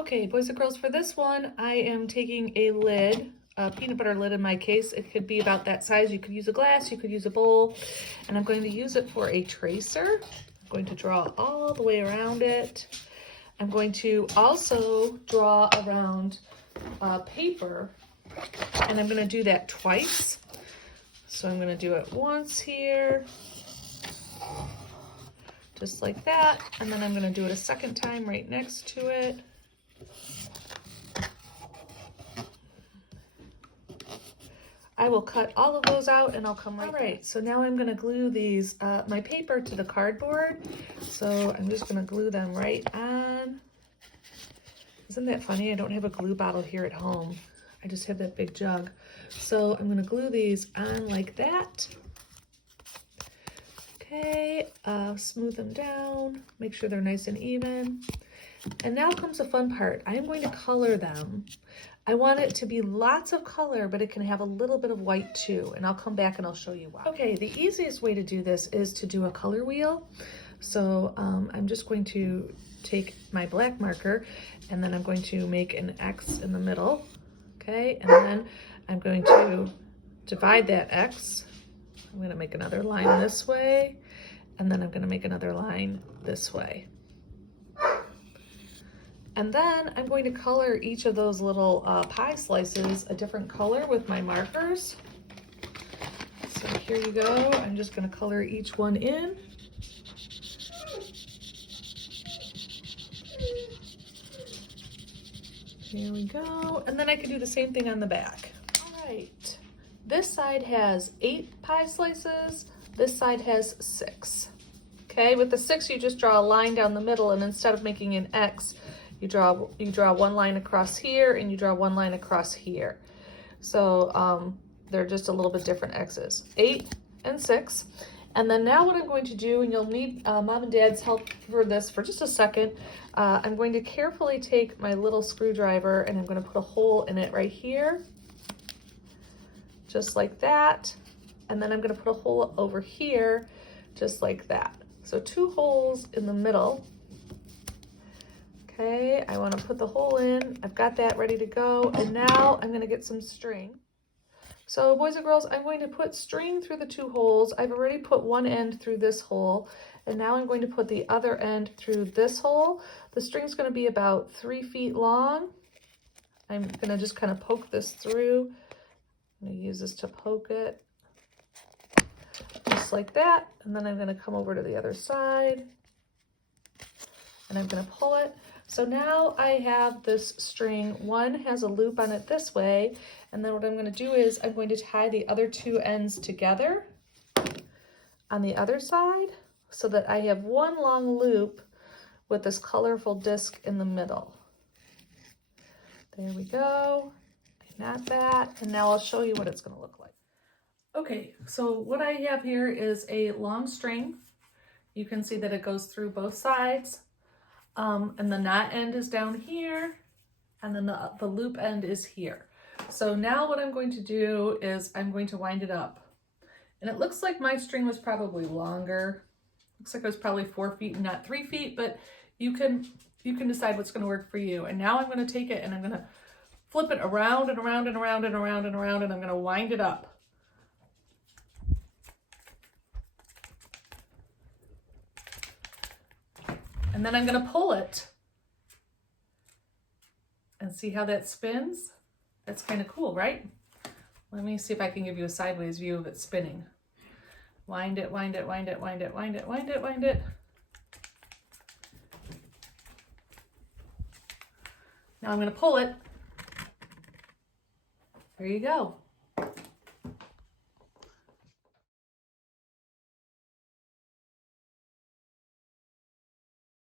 Okay, boys and girls, for this one, I am taking a lid, a peanut butter lid in my case. It could be about that size. You could use a glass, you could use a bowl, and I'm going to use it for a tracer. I'm going to draw all the way around it. I'm going to also draw around paper, and I'm going to do that twice. So I'm going to do it once here, just like that, and then I'm going to do it a second time right next to it. I will cut all of those out and I'll come right back. All right, so now I'm gonna glue these, my paper to the cardboard. So I'm just gonna glue them right on. Isn't that funny? I don't have a glue bottle here at home. I just have that big jug. So I'm gonna glue these on like that. Okay, smooth them down, make sure they're nice and even. And now comes the fun part. I am going to color them. I want it to be lots of color, but it can have a little bit of white too, and I'll come back and I'll show you why. Okay, the easiest way to do this is to do a color wheel. So I'm just going to take my black marker, and then I'm going to make an X in the middle, okay? And then I'm going to divide that X. I'm gonna make another line this way, and then I'm gonna make another line this way. And then I'm going to color each of those little pie slices a different color with my markers. So here you go. I'm just going to color each one in. Here we go. And then I can do the same thing on the back. All right. This side has 8 pie slices. This side has 6. Okay, with the 6, you just draw a line down the middle, and instead of making an X, you draw one line across here and you draw one line across here. So they're just a little bit different X's, 8 and 6. And then now what I'm going to do, and you'll need mom and dad's help for this for just a second, I'm going to carefully take my little screwdriver and I'm going to put a hole in it right here, just like that. And then I'm going to put a hole over here, just like that. So 2 holes in the middle. Okay, I want to put the hole in. I've got that ready to go. And now I'm going to get some string. So boys and girls, I'm going to put string through the 2 holes. I've already put one end through this hole. And now I'm going to put the other end through this hole. The string's going to be about 3 feet long. I'm going to just kind of poke this through. I'm going to use this to poke it. Just like that. And then I'm going to come over to the other side. And I'm going to pull it. So now I have this string. One has a loop on it this way, and then what I'm going to do is I'm going to tie the other 2 ends together on the other side so that I have one long loop with this colorful disc in the middle. There we go. I got that, and now I'll show you what it's going to look like. Okay, so what I have here is a long string. You can see that it goes through both sides. And the knot end is down here, and then the loop end is here. So now what I'm going to do is I'm going to wind it up. And it looks like my string was probably longer. Looks like it was probably 4 feet and not 3 feet, but you can decide what's going to work for you. And now I'm going to take it and I'm going to flip it around and around and around and around and around, and I'm going to wind it up. And then I'm going to pull it and see how that spins. That's kind of cool, right? Let me see if I can give you a sideways view of it spinning. Wind it, wind it, wind it, wind it, wind it, wind it, wind it. Now I'm going to pull it. There you go.